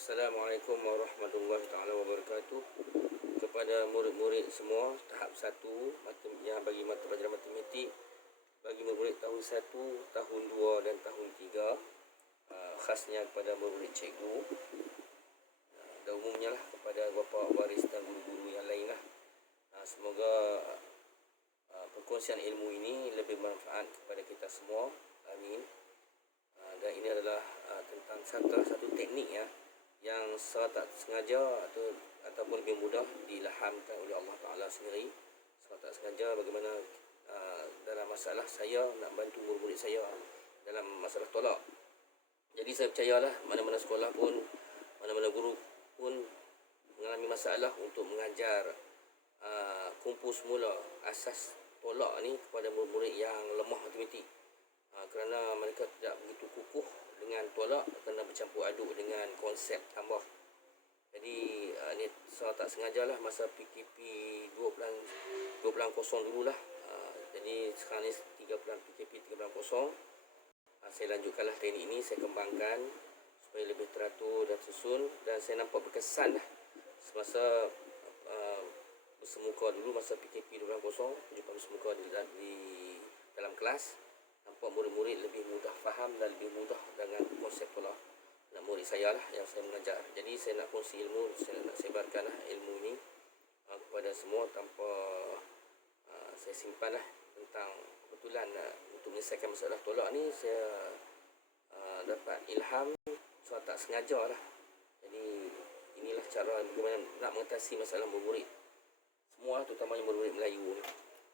Assalamualaikum warahmatullahi taala wabarakatuh. Kepada murid-murid semua tahap 1 yang bagi mata pelajaran matematik, bagi murid tahun 1, tahun 2 dan tahun 3, khasnya kepada murid cikgu, dan umumnya lah kepada bapa waris dan guru-guru yang lain lah. Semoga perkongsian ilmu ini lebih bermanfaat kepada kita semua. Amin. Dan ini adalah tentang satu teknik yang secara tak sengaja ataupun lebih mudah diilhamkan oleh Allah Ta'ala sendiri. Secara tak sengaja bagaimana dalam masalah saya nak bantu murid-murid saya dalam masalah tolak. Jadi saya percayalah mana-mana sekolah pun, mana-mana guru pun mengalami masalah untuk mengajar kumpul semula asas tolak ni kepada murid-murid yang lemah matematik. Kerana mereka tidak begitu kukuh dengan tolak, kerana bercampur aduk dengan konsep tambah. Jadi ni saya tak sengajalah masa PKP 2.0 dululah. Jadi sekarang ni 3 bulan PKP 3.0, saya lanjutkanlah teknik ini, saya kembangkan supaya lebih teratur dan susun, dan saya nampak berkesan lah semasa bersemuka dulu masa PKP 2.0, jumpa bersemuka di dalam kelas. Nampak murid-murid lebih mudah faham dan lebih mudah dengan konsep tolak. Nak murid saya lah yang saya mengajar. Jadi saya nak kongsi ilmu, saya nak sebarkan lah ilmu ini kepada semua tanpa saya simpan lah tentang kebetulan untuk menyelesaikan masalah tolak ni saya dapat ilham secara tak sengaja lah. Jadi inilah cara bagaimana nak mengatasi masalah murid semua, terutamanya murid Melayu ni.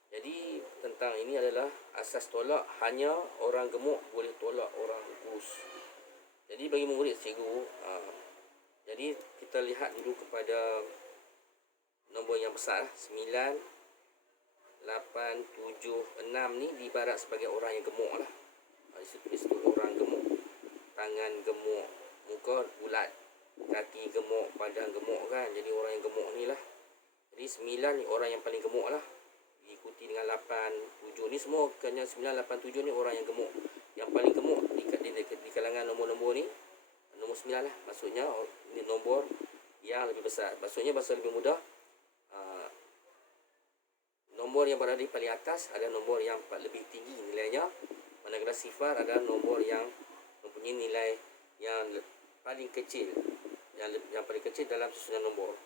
Jadi tentang ini adalah asas tolak, hanya orang gemuk boleh tolak orang kurus. Jadi bagi murid cikgu, jadi kita lihat dulu kepada nombor yang besar 9, 8, 7, 6 ni diibarat sebagai orang yang gemuk lah. Di situ orang gemuk, tangan gemuk, muka bulat, kaki gemuk, badan gemuk kan. Jadi orang yang gemuk ni lah. Jadi 9 ni orang yang paling gemuk lah, diikuti dengan 8, 7 ni semua kena 9, 8, 7 ni orang yang gemuk. Yang paling gemuk di kalangan nombor-nombor ni nombor 9 lah. Maksudnya ini nombor yang lebih besar. Maksudnya bahasa lebih mudah, nombor yang berada di paling atas adalah nombor yang lebih tinggi nilainya, manakala sifar adalah nombor yang mempunyai nilai yang paling kecil, yang paling kecil dalam susunan nombor.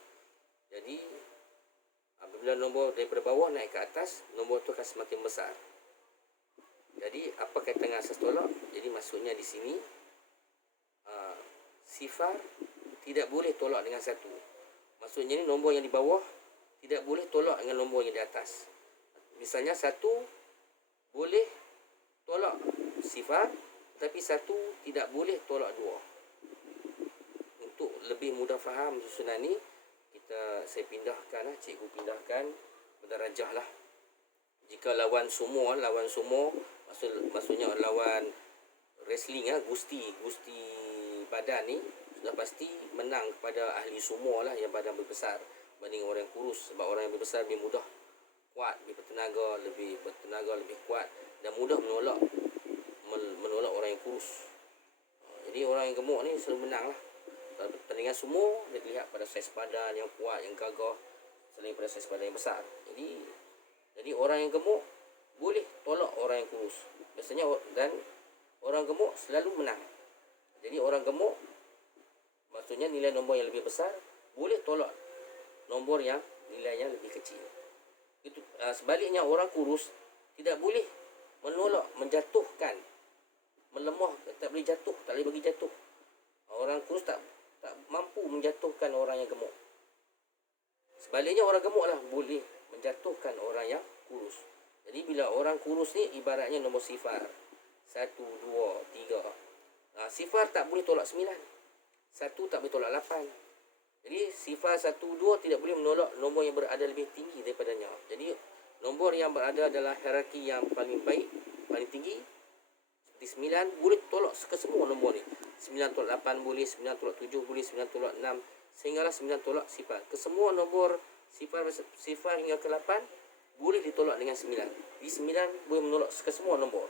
Jadi apabila nombor daripada bawah naik ke atas, nombor tu akan semakin besar. Jadi apa kaitan dengan asas tolak? Jadi maksudnya di sini sifar tidak boleh tolak dengan 1. Maksudnya ni nombor yang di bawah tidak boleh tolak dengan nombor yang di atas. Misalnya 1 boleh tolak sifar, tapi 1 tidak boleh tolak 2. Untuk lebih mudah faham susunan ni, saya pindahkan lah, cikgu pindahkan berdarajah lah. Jika lawan sumo maksudnya lawan wrestling gusti badan ni, sudah pasti menang kepada ahli sumo lah yang badan besar berbanding orang yang kurus. Sebab orang yang besar lebih mudah kuat, lebih bertenaga, lebih kuat, dan mudah menolak orang yang kurus. Jadi orang yang gemuk ni selalu menang lah. Pertandingan sumo dia dilihat pada saiz badan yang kuat, yang gagah, selain pada saiz badan yang besar. Jadi orang yang gemuk boleh tolak orang yang kurus biasanya, dan orang gemuk selalu menang. Jadi orang gemuk maksudnya nilai nombor yang lebih besar boleh tolak nombor yang nilainya lebih kecil. Itu sebaliknya orang kurus tidak boleh menolak, menjatuhkan, melemah, tak boleh jatuh, tak boleh bagi jatuh. Orang kurus tak mampu menjatuhkan orang yang gemuk. Sebaliknya orang gemuk lah boleh menjatuhkan orang yang kurus. Jadi bila orang kurus ni ibaratnya nombor sifar 1, 2, 3. Sifar tak boleh tolak 9, 1 tak boleh tolak 8. Jadi sifar 1, 2 tidak boleh menolak nombor yang berada lebih tinggi daripadanya. Jadi nombor yang berada dalam hierarki yang paling baik, paling tinggi, seperti 9 boleh tolak ke semua nombor ni. 9 tolak 8 boleh, 9 tolak 7 boleh, 9 tolak 6, sehinggalah 9 tolak sifar. Kesemua nombor sifar hingga ke 8 boleh ditolak dengan 9. Di 9 boleh menolak ke semua nombor.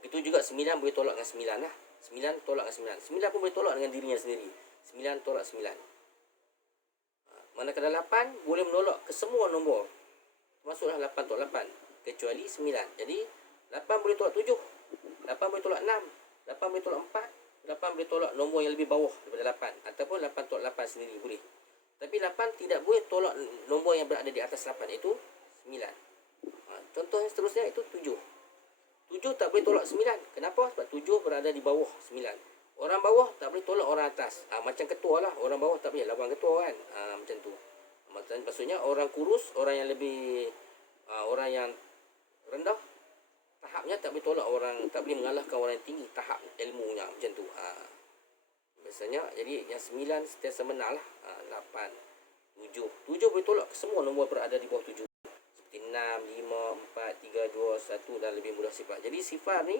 Begitu juga 9 boleh tolak dengan 9 lah. 9 tolak dengan 9. 9 pun boleh tolak dengan dirinya sendiri. 9 tolak 9. Manakala 8 boleh menolak ke semua nombor. Masuklah 8 tolak 8. Kecuali 9. Jadi 8 boleh tolak 7. 8 boleh tolak 6. 8 boleh tolak 4. 8 boleh tolak nombor yang lebih bawah daripada 8. Ataupun 8 tolak 8 sendiri boleh. Tapi 8 tidak boleh tolak nombor yang berada di atas 8, iaitu 9. Contoh yang seterusnya itu 7. 7 tak boleh tolak 9. Kenapa? Sebab 7 berada di bawah 9. Orang bawah tak boleh tolak orang atas. Macam ketua lah. Orang bawah tak boleh lawan ketua kan. Macam tu. Maksudnya orang kurus, orang yang lebih orang yang rendah, tahapnya tak boleh tolak orang, tak boleh mengalahkan orang yang tinggi tahap ilmunya. Macam tu. Biasanya jadi yang 9 sentiasa menang lah. 8, 7. 7 boleh tolak semua nombor berada di bawah 7. Seperti 6, 5, 4, 3, 2, 1 dan lebih mudah sifar. Jadi sifar ni,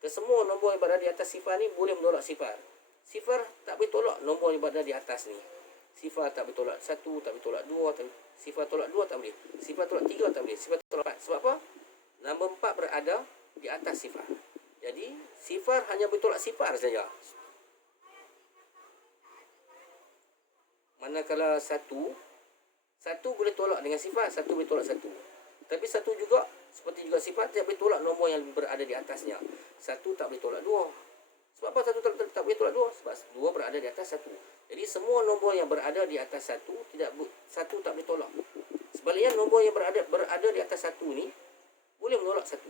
kesemua nombor yang berada di atas sifar ni boleh menolak sifar. Sifar tak boleh tolak nombor yang berada di atas ni. Sifar tak boleh tolak 1, tak boleh tolak 2, sifar tolak 2 tak boleh. Sifar tolak 3 tak boleh. Sifar tolak 4. Sebab apa? Nombor 4 berada di atas sifar. Jadi sifar hanya boleh tolak sifar saja. Manakala 1 boleh tolak dengan sifar, 1 boleh tolak 1. Tapi 1 juga seperti juga sifar tak boleh tolak nombor yang berada di atasnya. 1 tak boleh tolak 2. Sebab apa 1 tak boleh tolak 2? Sebab 2 berada di atas 1. Jadi semua nombor yang berada di atas 1 1 tak boleh tolak. Sebaliknya nombor yang berada di atas 1 ni boleh menolak 1.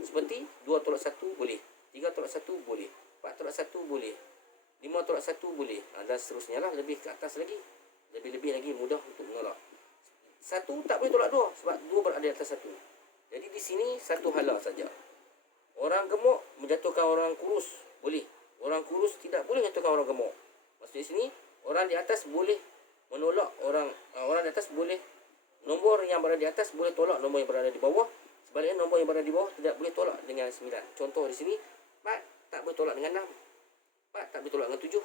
Seperti 2 tolak 1 boleh, 3 tolak 1 boleh, 4 tolak 1 boleh, 5 tolak 1 boleh, dan seterusnya lah, lebih ke atas lagi. Lebih-lebih lagi mudah untuk menolak. 1 tak boleh tolak 2 sebab 2 berada di atas 1. Jadi di sini satu hala saja. Orang gemuk menjatuhkan orang kurus boleh. Orang kurus tidak boleh menjatuhkan orang gemuk. Maksudnya di sini orang di atas boleh menolak orang di atas boleh, nombor yang berada di atas boleh tolak nombor yang berada di bawah. Sebaliknya nombor yang berada di bawah tidak boleh tolak dengan 9. Contoh di sini 4 tak boleh tolak dengan 6. 4 tak boleh tolak dengan 7.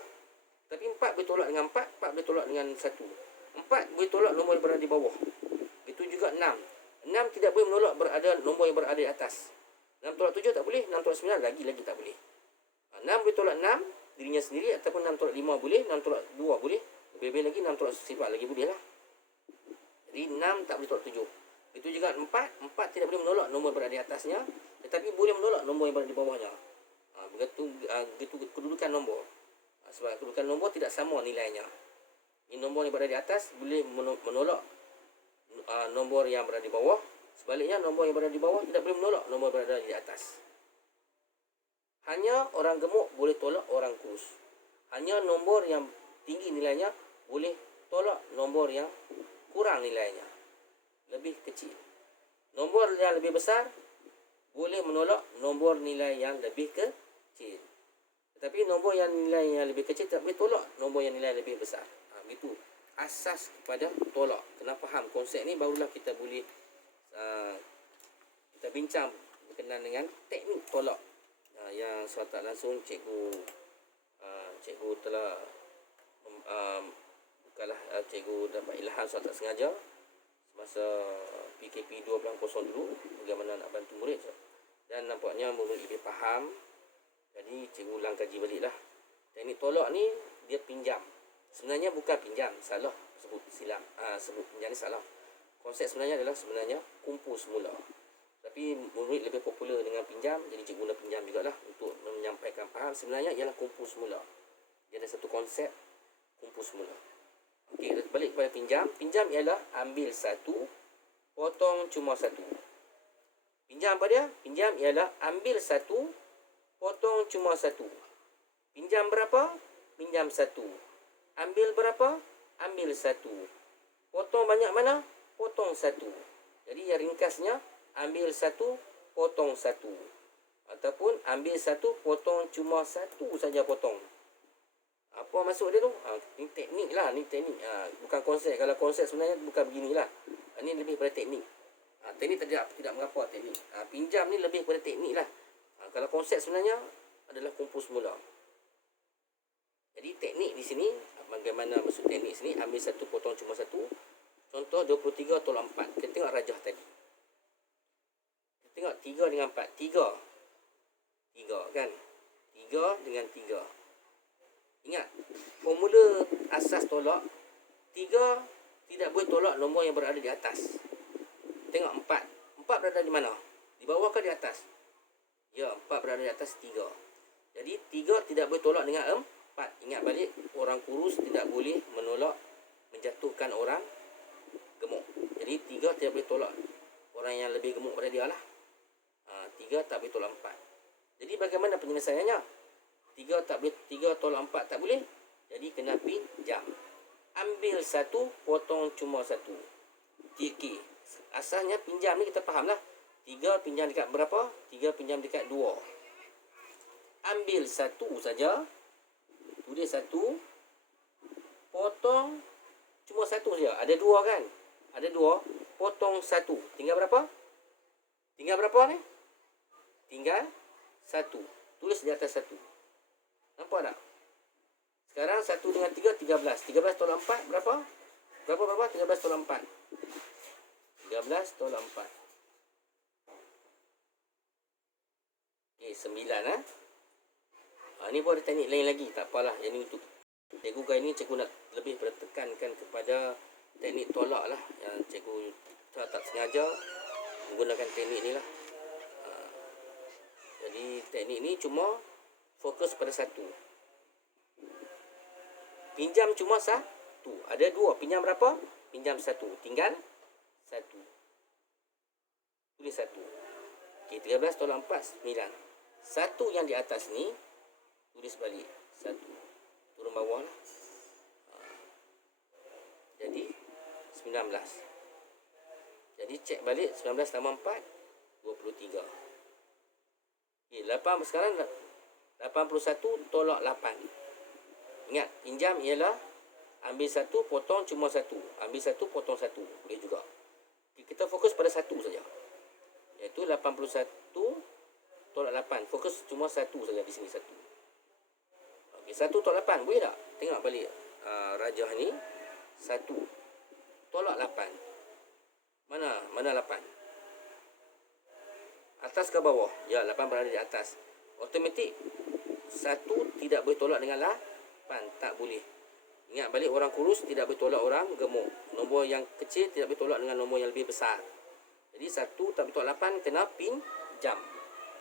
Tapi 4 boleh tolak dengan 4, 4 boleh tolak dengan 1. 4 boleh tolak nombor yang berada di bawah. Itu juga 6. 6 tidak boleh menolak nombor yang berada di atas. 6 tolak 7 tak boleh, 6 tolak 9 lagi tak boleh. 6 boleh tolak 6 dirinya sendiri, ataupun 6 tolak 5 boleh, 6 tolak 2 boleh. Lebih-lebih lagi 6 tolak sifar lagi boleh lah. Jadi 6 tak boleh tolak 7. Itu juga 4 tidak boleh menolak nombor yang berada di atasnya, tetapi boleh menolak nombor yang berada di bawahnya. Begitu kedudukan nombor. Sebab kedudukan nombor tidak sama nilainya. Ini nombor yang berada di atas boleh menolak nombor yang berada di bawah. Sebaliknya nombor yang berada di bawah tidak boleh menolak nombor yang berada di atas. Hanya orang gemuk boleh tolak orang kurus. Hanya nombor yang tinggi nilainya boleh tolak nombor yang kurang nilainya, lebih kecil. Nombor yang lebih besar boleh menolak nombor nilai yang lebih kecil. Tetapi nombor yang nilai yang lebih kecil tak boleh tolak nombor yang nilai lebih besar. Begitu asas kepada tolak. Kena faham konsep ni, barulah kita boleh kita bincang berkenaan dengan teknik tolak yang secara langsung cikgu telah bukanlah cikgu dapat ilham secara tak sengaja semasa PKP 2.0 dulu, bagaimana nak bantu murid, dan nampaknya murid lebih faham. Jadi cikgu ulang kaji balik lah. Teknik tolak ni dia pinjam. Sebenarnya bukan pinjam, salah sebut silap. Sebut pinjam ni salah. Konsep sebenarnya adalah kumpul semula. Tapi murid lebih popular dengan pinjam, jadi cikgu guna pinjam jugalah untuk menyampaikan faham. Sebenarnya ialah kumpul semula. Dia ada satu konsep kumpul semula. Okey, balik kepada pinjam. Pinjam ialah ambil satu, potong cuma satu. Pinjam apa dia? Pinjam ialah ambil satu, potong cuma satu. Pinjam berapa? Pinjam satu. Ambil berapa? Ambil satu. Potong banyak mana? Potong satu. Jadi yang ringkasnya, ambil satu, potong satu. Ataupun ambil satu, potong cuma satu saja potong. Apa maksud dia tu? Ni teknik lah. Ni teknik. Bukan konsep. Kalau konsep sebenarnya bukan beginilah. Ini lebih pada teknik. Teknik tidak mengapa teknik. Pinjam ni lebih pada teknik lah. Kalau konsep sebenarnya adalah kumpul semula. Jadi teknik di sini, bagaimana maksud teknik sini, ambil satu, potong cuma satu. Contoh 23 tolak 4. Kita tengok rajah tadi. Kita tengok 3 dengan 4. 3 kan. 3 3 dengan 3. Ingat, formula asas tolak, 3 tidak boleh tolak nombor yang berada di atas. Tengok 4. 4 berada di mana? Di bawah ke di atas? Ya, 4 berada di atas 3. Jadi 3 tidak boleh tolak dengan 4. Ingat balik, orang kurus tidak boleh menolak, menjatuhkan orang gemuk. Jadi 3 tidak boleh tolak orang yang lebih gemuk pada dia lah. 3 tak boleh tolak 4. Jadi bagaimana penyelesaiannya? 3 tolak 4 tak boleh. Jadi kena pinjam. Ambil 1, potong cuma 1. Okey. Asalnya pinjam ni kita faham lah. 3 pinjam dekat berapa? 3 pinjam dekat 2. Ambil 1 saja. Tulis 1. Potong cuma 1 saja. Ada 2 kan? Ada 2. Potong 1. Tinggal berapa? Tinggal berapa ni? Tinggal 1. Tulis di atas 1. Nampak tak? Sekarang 1 dengan 3, 13. 13 tolak 4, berapa? Berapa? 13 tolak 4. 13 tolak 4. Okey, 9 ni pun ada teknik lain lagi. Tak apalah. Yang ni untuk cikgu kali ni, cikgu nak lebih bertekankan kepada teknik tolak lah. Yang cikgu tak sengaja menggunakan teknik ni lah. Jadi teknik ni cuma fokus pada 1. Pinjam cuma 1. Ada 2. Pinjam berapa? Pinjam 1. Tinggal 1. Tulis 1. Okey, 13 tolak 4, 9. 1 yang di atas ni tulis balik 1. Turun bawah lah. Jadi 19. Jadi cek balik 19 tambah 4, 23. Okey, 8 sekarang 81 tolak 8. Ingat, pinjam ialah ambil 1, potong cuma 1. Ambil 1, potong 1. Boleh juga. Okay, kita fokus pada 1 saja. Iaitu 81 tolak 8. Fokus cuma 1 saja di sini, 1. Okey, 1 tolak 8. Boleh tak? Tengok balik rajah ni. 1 tolak 8. Mana 8? Atas ke bawah? Ya, 8 berada di atas. Automatik 1 tidak boleh tolak dengan 8. Tak boleh. Ingat balik, orang kurus tidak boleh tolak orang gemuk. Nombor yang kecil tidak boleh tolak dengan nombor yang lebih besar. Jadi 1 tak boleh tolak 8, kena pinjam.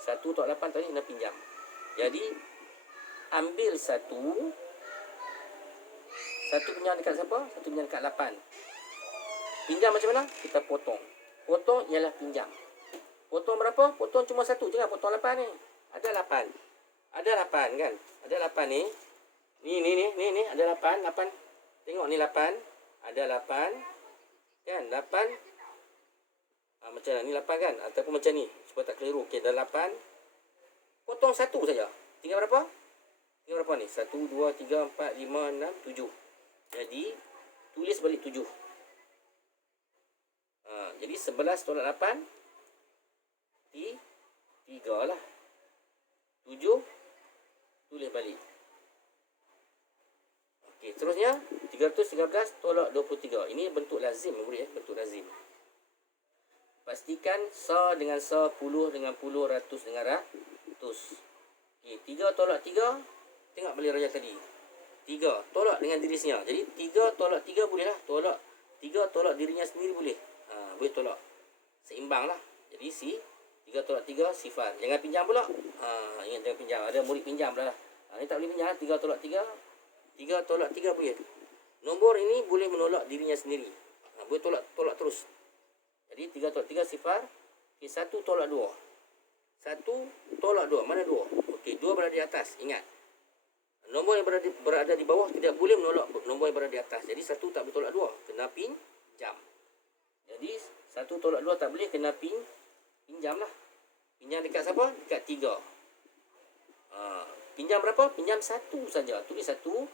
1 tolak 8 tadi kena pinjam. Jadi ambil 1. 1 pinjam dekat siapa? 1 pinjam dekat 8. Pinjam macam mana? Kita potong. Potong ialah pinjam. Potong berapa? Potong cuma 1. Jangan potong 8 ni. Ada 8. Ada 8 kan? Ada 8 ni. Ni ada 8. Tengok ni 8. Ada 8. Kan? 8. Macam ni 8 kan? Ataupun macam ni. Supaya tak keliru. Okey, ada 8. Potong 1 saja. Tinggal berapa? Tinggal berapa ni? 1, 2, 3, 4, 5, 6, 7. Jadi, tulis balik 7. Jadi 11 tolak 8. 3 lah. 7. Tulis balik. Okey, seterusnya 313 tolak 23. Ini bentuk lazim, murid ya, bentuk lazim. Pastikan sa dengan sa, puluh dengan puluh, ratus dengan ratus. Okey, 3 tolak 3. Tengok balik rajah tadi. 3 tolak dengan diri sendiri. Jadi 3 tolak 3 boleh lah. Tolak 3 tolak dirinya sendiri boleh. Boleh tolak. Seimbang lah. Jadi 3 tolak 3 sifar. Jangan pinjam pula. Ingat jangan pinjam. Ada murid pinjam pula lah. Ini tak boleh pinjam. 3 tolak 3. 3 tolak 3 boleh. Nombor ini boleh menolak dirinya sendiri. Boleh tolak terus. Jadi 3 tolak 3 sifar. Okay, 1 tolak 2. 1 tolak 2. Mana 2? Okey, 2 berada di atas. Ingat. Nombor yang berada di bawah tidak boleh menolak nombor yang berada di atas. Jadi 1 tak boleh tolak 2. Kena pinjam. Jadi 1 tolak 2 tak boleh. Kena pinjam lah. Pinjam dekat siapa? Dekat 3. Pinjam berapa? Pinjam 1 saja. Tulis 1.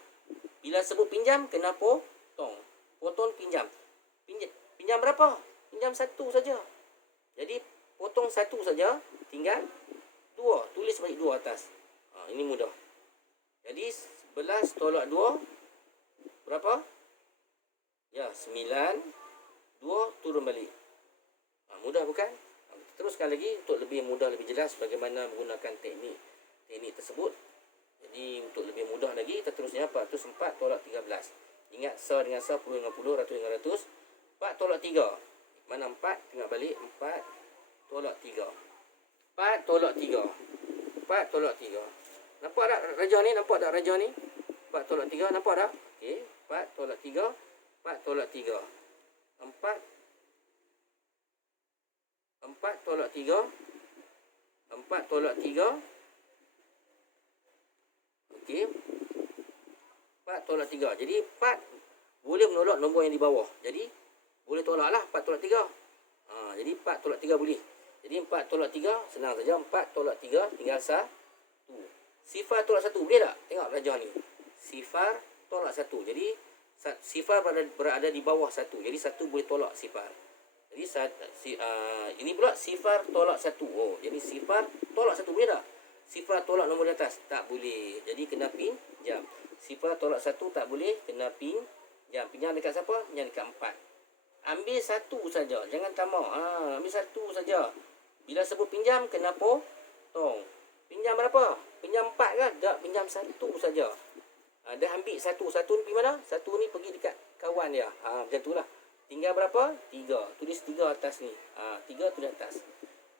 Bila sebut pinjam, kena potong. Potong pinjam. Pinjam berapa? Pinjam 1 saja. Jadi potong 1 saja. Tinggal 2. Tulis balik 2 atas. Ini mudah. Jadi 11 tolak 2. Berapa? Ya, 9. 2 turun balik. Mudah bukan? Teruskan lagi untuk lebih mudah, lebih jelas bagaimana menggunakan teknik tersebut. Jadi untuk lebih mudah lagi, kita terusnya 404 tolak 13. Ingat sa dengan sa, puluh dengan puluh, ratus dengan ratus. 4 tolak 3. Mana 4? Tengok balik. 4 tolak 3. 4 tolak 3. 4 tolak 3. Nampak tak rajah ni? Nampak tak rajah ni? 4 tolak 3. Nampak tak? Okey. 4 tolak 3. 4 tolak 3. 4 tolak 3. 4 tolak 3. Okey. 4 tolak 3. Jadi 4 boleh menolak nombor yang di bawah. Jadi boleh tolak lah 4 tolak 3. Jadi 4 tolak 3 boleh. Jadi 4 tolak 3 senang saja. 4 tolak 3 tinggal 1. Sifar tolak 1 boleh tak? Tengok rajah ni. Sifar tolak 1. Jadi sifar berada di bawah 1. Jadi 1 boleh tolak sifar. Jadi ini pula sifar tolak 1. Oh, jadi sifar tolak 1 boleh tak? Sifar tolak nombor di atas tak boleh. Jadi kena pinjam. Sifar tolak 1 tak boleh, kena pinjam. Pinjam dekat siapa? Pinjam dekat 4. Ambil 1 saja, jangan tamak. Ambil 1 saja. Bila sebut pinjam kena potong. Pinjam berapa? Pinjam 4 kan? Tak, pinjam 1 saja. Dah ambil 1. 1 ni pergi mana? 1 ni pergi dekat kawan dia. Macam tu lah. Tinggal berapa? 3. Tulis 3 atas ni. 3 tulis atas.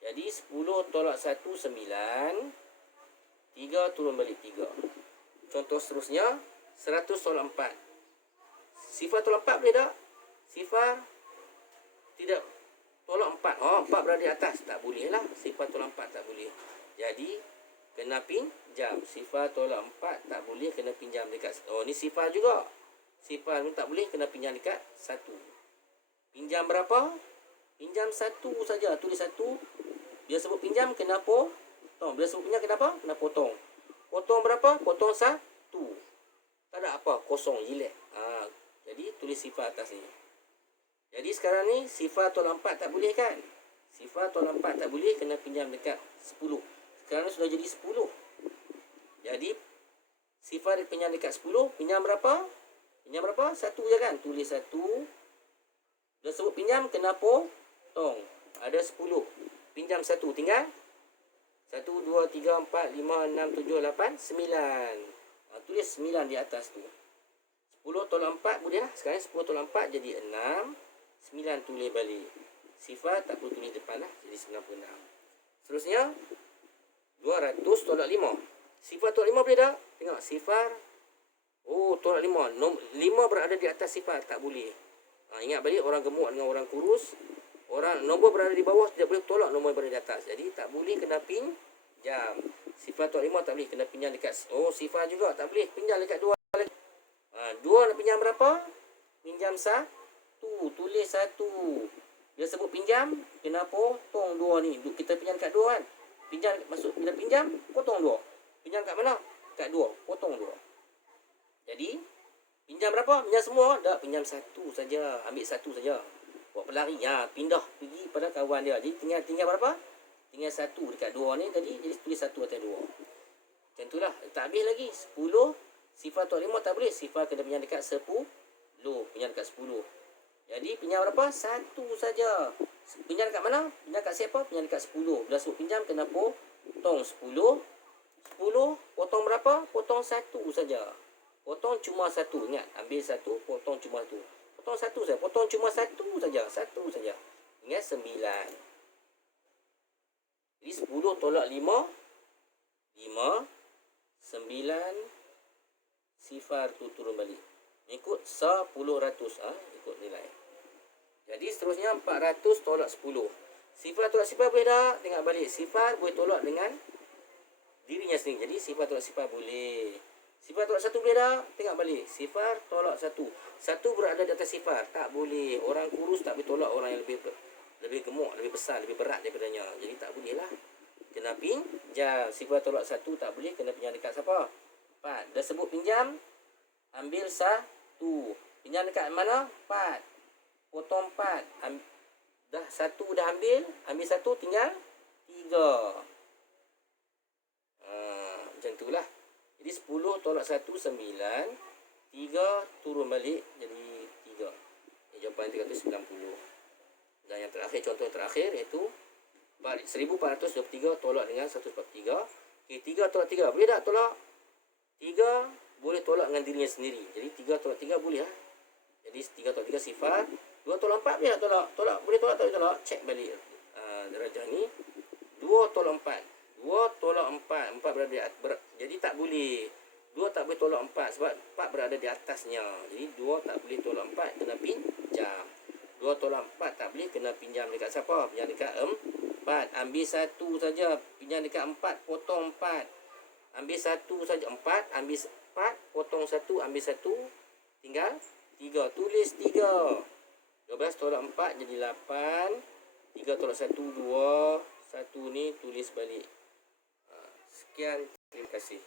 Jadi 10 tolak 1, 9. 3 turun balik 3. Contoh seterusnya, 100 tolak 4. Sifar tolak 4 boleh tak? Sifar tidak tolak 4. 4 berada di atas. Tak boleh lah. Sifar tolak 4 tak boleh. Jadi kena pinjam. Sifar tolak 4 tak boleh, kena pinjam dekat. Ni sifar juga. Sifar ni tak boleh, kena pinjam dekat 1. Pinjam berapa? Pinjam 1 saja. Tulis 1. Bila sebut pinjam kena potong. Bila sebut pinjam kenapa? Kena potong. Potong berapa? Potong 1. Tak ada apa, kosong, jilek. Jadi tulis sifar atas ni. Jadi sekarang ni sifar tolak 4 tak boleh kan? Sifar tolak 4 tak boleh, kena pinjam dekat 10. Sekarang sudah jadi 10. Jadi sifar pinjam dekat 10. Pinjam berapa? Pinjam berapa? 1 je kan? Tulis 1. Bila sebut pinjam kena potong. Ada 10. Pinjam 1. Tinggal 1, 2, 3, 4, 5, 6, 7, 8, 9. Tulis 9 di atas tu. 10 tolak 4 boleh lah. Sekarang 10 tolak 4 jadi 6. 9 tulis balik. Sifar tak perlu tulis depan lah. Jadi 96. Seterusnya 200 tolak 5. Sifar tolak 5 boleh tak? Tengok sifar. Tolak 5. 5 berada di atas sifar. Tak boleh. Ingat balik orang gemuk dengan orang kurus. Nombor berada di bawah tidak boleh tolak nombor berada di atas. Jadi tak boleh, kena pinjam. Sifar tolak 5 tak boleh, kena pinjam dekat. Sifar juga tak boleh. Pinjam dekat 2 lagi. 2 nak pinjam berapa? Pinjam 1. Tulis 1. Bila sebut pinjam kena potong 2 ni. Kita pinjam dekat 2 kan? Pinjam masuk, bila pinjam potong 2. Pinjam kat mana? Kat 2. Potong 2. Jadi pinjam berapa? Pinjam semua? Tak, pinjam 1 saja. Ambil 1 saja. Buat pelari. Pindah pergi pada kawan dia. Jadi tinggal berapa? Tinggal 1 dekat 2 ni tadi. Jadi tulis 1 atas 2. Macam itulah. Tak habis lagi. 10. Sifar tolak 5 tak boleh. Sifar kena pinjam dekat 10. Pinjam dekat 10. Jadi pinjam berapa? 1 saja. Pinjam dekat mana? Pinjam dekat siapa? Pinjam dekat 10. Bila sebut pinjam kena potong 10. 10 potong berapa? Potong 1 saja. Potong cuma 1. Ingat, ambil 1, potong cuma 1. Potong 1 saja. Potong cuma 1 saja. 1 saja. Ingat 9. Jadi 10 tolak 5. 5. 9. Sifar tu turun balik. Ikut 10%. Ikut nilai. Jadi seterusnya 400 tolak 10. Sifar tolak sifar boleh tak? Tengok balik. Sifar boleh tolak dengan dirinya sendiri. Jadi sifar tolak sifar boleh. Sifar tolak 1 boleh tak? Tengok balik. Sifar tolak 1. 1 berada di atas sifar. Tak boleh. Orang kurus tak boleh tolak orang yang lebih gemuk, lebih besar, lebih berat daripadanya. Jadi tak boleh lah. Kena pinjam. Sifar tolak 1 tak boleh. Kena pinjam dekat siapa? 4. Dah sebut pinjam. Ambil 1. Pinjam dekat mana? 4. Potong 4. Dah 1 dah ambil. Ambil 1 tinggal 3. Macam itulah. Jadi 10 tolak 1, 9. 3 turun balik jadi 3. Jawapan 390. Dan yang terakhir, contoh terakhir iaitu 1423 tolak dengan 143. 3 tolak 3. Boleh tak tolak? 3 boleh tolak dengan dirinya sendiri. Jadi 3 tolak 3 boleh lah. Jadi 3 tolak 3 sifat. 2 tolak 4 boleh tak tolak? Boleh tolak tak boleh tolak? Cek balik darajah ni. 2 tolak 4. 2 tolak 4. 4 berada di atas. Jadi tak boleh. 2 tak boleh tolak 4 sebab 4 berada di atasnya. Jadi 2 tak boleh tolak 4, kena pinjam. 2 tolak 4 tak boleh, kena pinjam dekat siapa? Pinjam dekat 4. Ambil 1 saja, pinjam dekat 4, potong 4. Ambil 1 saja, 4, ambil 4, potong 1, ambil 1, tinggal 3. Tulis 3. 12 tolak 4 jadi 8. 3 tolak 1, 2. 1 ni tulis balik. Sekian, terima kasih.